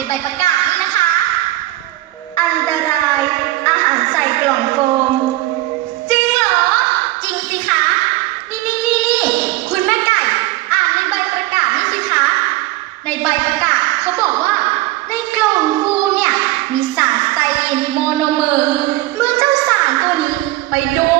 ในใบประกาศนี่นะคะ อันตรายอาหารใส่กล่องโฟม จริงเหรอ จริงสิคะ นี่นี่นี่นี่คุณแม่ไก่ อ่านในใบประกาศนี่สิคะ ในใบประกาศเขาบอกว่า ในกล่องโฟมเนี่ย มีสารไซเลนโมโนเมอร์ เมื่อเจ้าสารตัวนี้ไปโดน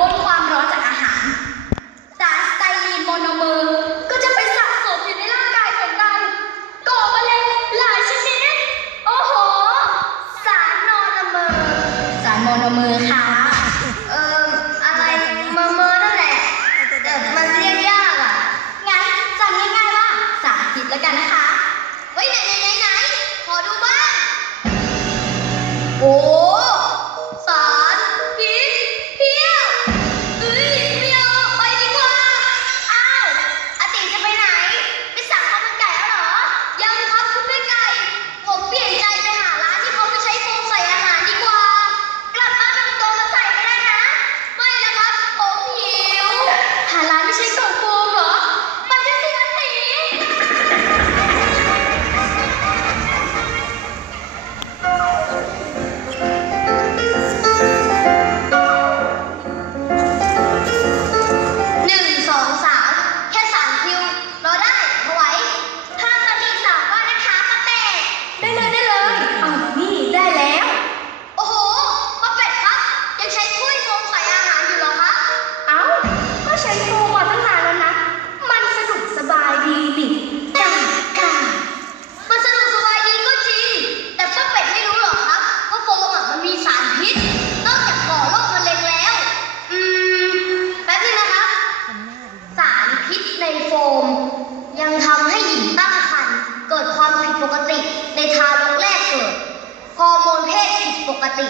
สิ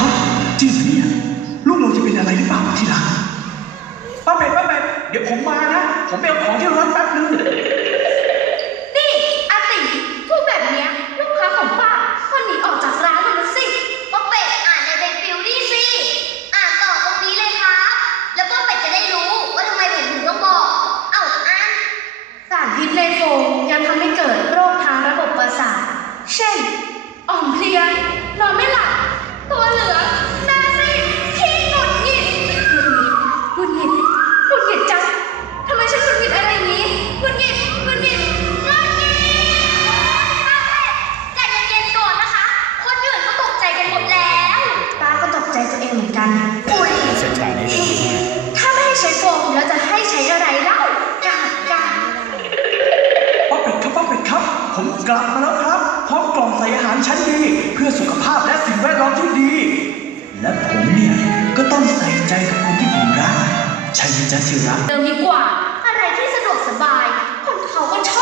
ฮะจริงสิเนี่ยลูกเราจะเป็นอะไรหรือเปล่าทีหลัป้าเป็ดป้าเป็ดเดี๋ยวผมมานะ ผมไปเอาของที่ร้านแป๊บนึงนี่อาติพูดแบบเนี้ยลูกค้าของป้าก็หนีออกจากร้านเลยนสิป้าเป็ดอ่านในเบรกฟิลนี่สิ อ่านต่อตรงนี้เลยครับ แล้วป้าเป็ดจะได้รู้ว่าทำไมผมถึงต้องบอก เอ้าอันสารพิษในโฟมยังทำให้เกิดโรคทางระบบประสาท เช่น พื่อสุขภาพและสิ่งแวดล้อมที่ดี และผมเนี่ยก็ต้องใส่ใจกับคนที่ผมรักชัยจ๊ะที่รัก เดิมดีกว่า อะไรที่สะดวกสบาย คนเขาก็ชอบ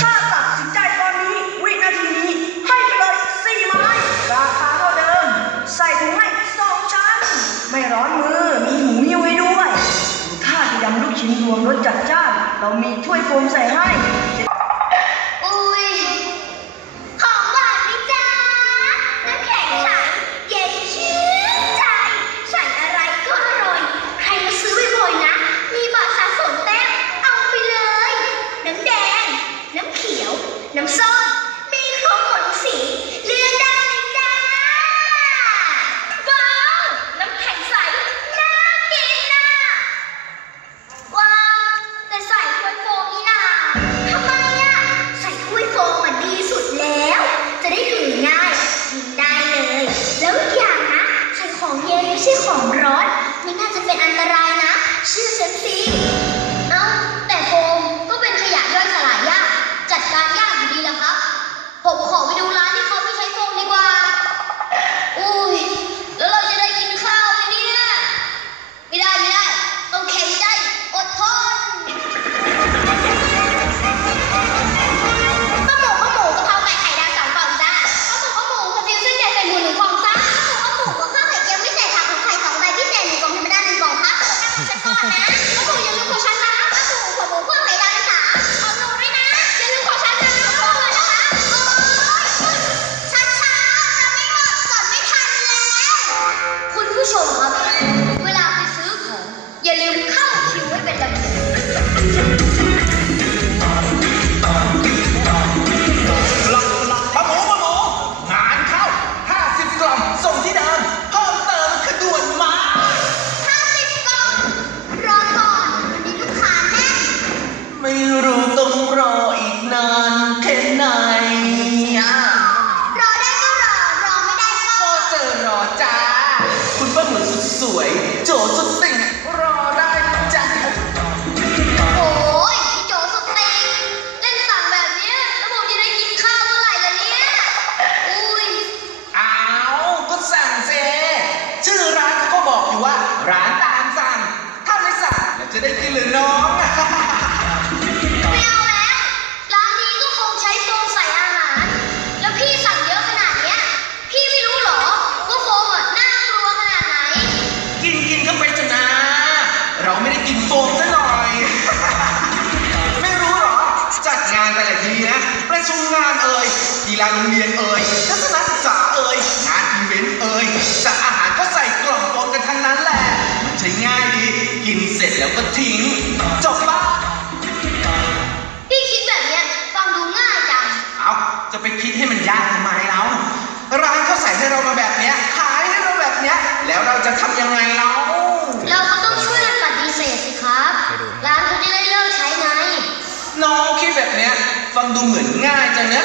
ถ้าตัดสินใจตอนนี้ วินาทีนี้ ให้เลยสี่ไม้ราคาเท่าเดิม ใส่ถุงให้สองชั้น ไม่ร้อนมือ มีหมูยิ้วให้ด้วย ถ้าจะยำลูกชิ้นรวมรสจัดจ้าน เรามีถ้วยโฟมใส่ให้ porra! วยโจ ฬาโรงเรียนเอ่ยทัศนศึกษาเอ่ยงานอีเวนต์เอ่ยจัดอาหารก็ใส่กล่องโฟมกันทั้งนั้นแหละ มันใช้ง่ายดี กินเสร็จแล้วก็ทิ้ง จบปะพี่คิดแบบเนี้ยฟังดูง่ายจัง เอาจะไปคิดให้มันยากทำไมเราร้านเขาใส่ให้เรามาแบบเนี้ยขายให้เราแบบเนี้ย แล้วเราจะทำยังไงเรา เราก็ต้องช่วยกันปฏิเสธสิครับ ร้านเขาจะได้เลิกใช้ไง น้องคิดแบบเนี้ยฟังดูเหมือนง่ายจังนะ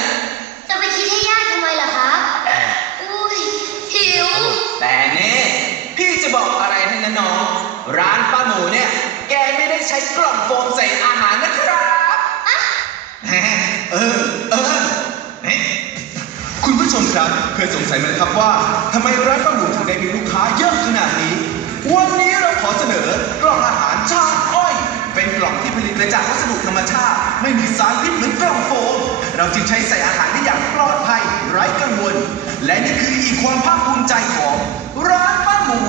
ร้านป้าหมูเนี่ย แกไม่ได้ใช้กล่องโฟมใส่อาหารนะครับอะแหมเออเออเฮ้ยคุณผู้ชมครับเคยสงสัยไหมครับว่าทำไมร้านป้าหมูถึงได้มีลูกค้าเยอะขนาดนี้ วันนี้เราขอเสนอกล่องอาหารชามอ้อย เป็นกล่องที่ผลิตมาจากวัสดุธรรมชาติ ไม่มีสารพิษเหมือนกล่องโฟม เราจึงใช้ใส่อาหารได้อย่างปลอดภัยไร้กังวล และนี่คืออีกความภาคภูมิใจของร้านป้าหมู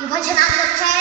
ปลี่ย